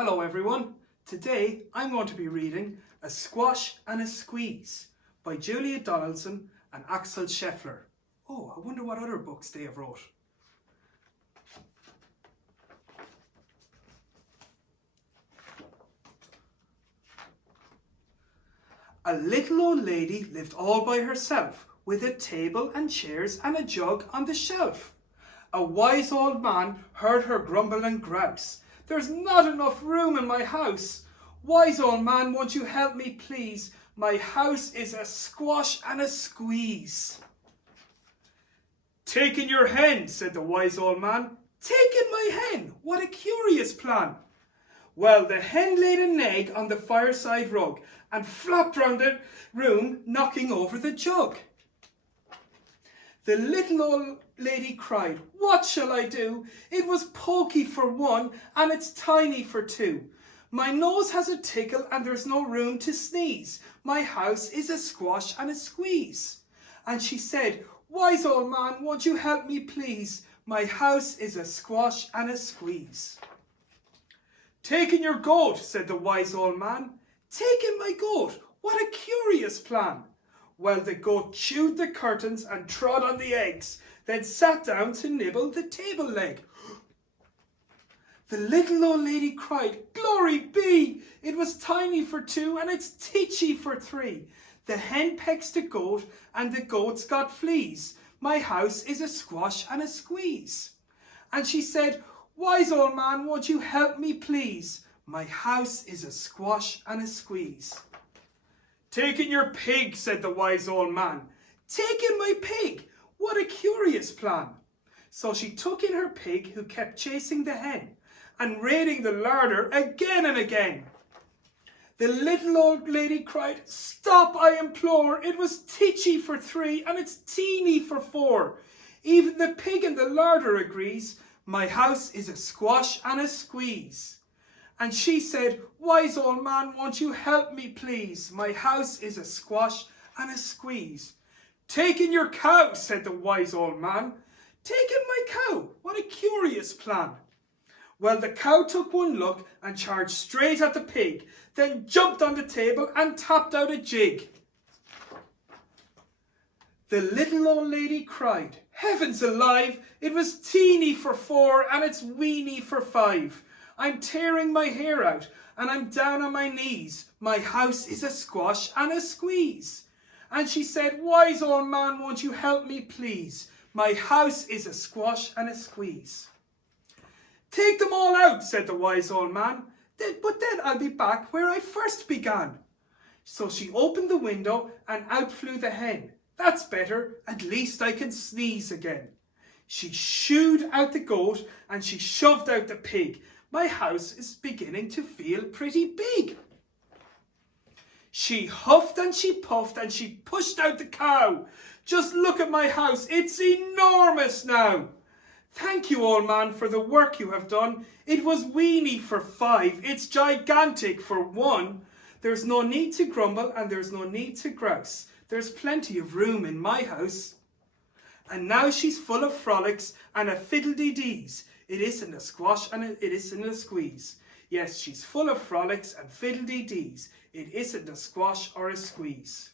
Hello everyone. Today I'm going to be reading A Squash and a Squeeze by Julia Donaldson and Axel Scheffler. Oh, I wonder what other books they have wrote. A little old lady lived all by herself, with a table and chairs and a jug on the shelf. A wise old man heard her grumble and grouse. "There's not enough room in my house. Wise old man, won't you help me please? My house is a squash and a squeeze." "Take in your hen," said the wise old man. "Take in my hen? What a curious plan." Well, the hen laid an egg on the fireside rug and flopped round the room, knocking over the jug. The little old lady cried, "What shall I do? It was pokey for one and it's tiny for two. My nose has a tickle and there's no room to sneeze. My house is a squash and a squeeze." And she said, "Wise old man, won't you help me please? My house is a squash and a squeeze." "Take in your goat," said the wise old man. "Take in my goat? What a curious plan." Well, the goat chewed the curtains and trod on the eggs, then sat down to nibble the table leg. The little old lady cried, "Glory be! It was tiny for two and it's teachy for three. The hen pecks the goat and the goat's got fleas. My house is a squash and a squeeze." And she said, "Wise old man, won't you help me please? My house is a squash and a squeeze." "Take in your pig," said the wise old man. "Take in my pig? What a curious plan." So she took in her pig, who kept chasing the hen and raiding the larder again and again. The little old lady cried, "Stop, I implore. It was teachy for three and it's teeny for four. Even the pig in the larder agrees. My house is a squash and a squeeze." And she said, "Wise old man, won't you help me please? My house is a squash and a squeeze." "Take in your cow," said the wise old man. "Take in my cow? What a curious plan." Well, the cow took one look and charged straight at the pig, then jumped on the table and tapped out a jig. The little old lady cried, "Heavens alive! It was teeny for four and it's weeny for five. I'm tearing my hair out and I'm down on my knees. My house is a squash and a squeeze." And she said, "Wise old man, won't you help me please? My house is a squash and a squeeze." "Take them all out," said the wise old man. But then I'll be back where I first began." So she opened the window and out flew the hen. "That's better, at least I can sneeze again." She shooed out the goat and she shoved out the pig. My house is beginning to feel pretty big. She huffed and she puffed and she pushed out the cow. "Just look at my house, it's enormous now." "Thank you, old man, for the work you have done. It was weeny for five, it's gigantic for one. There's no need to grumble and there's no need to grouse. There's plenty of room in my house." And now she's full of frolics and a fiddle-dee-dees. It isn't a squash and it isn't a squeeze. Yes, she's full of frolics and fiddle-dee-dees. It isn't a squash or a squeeze.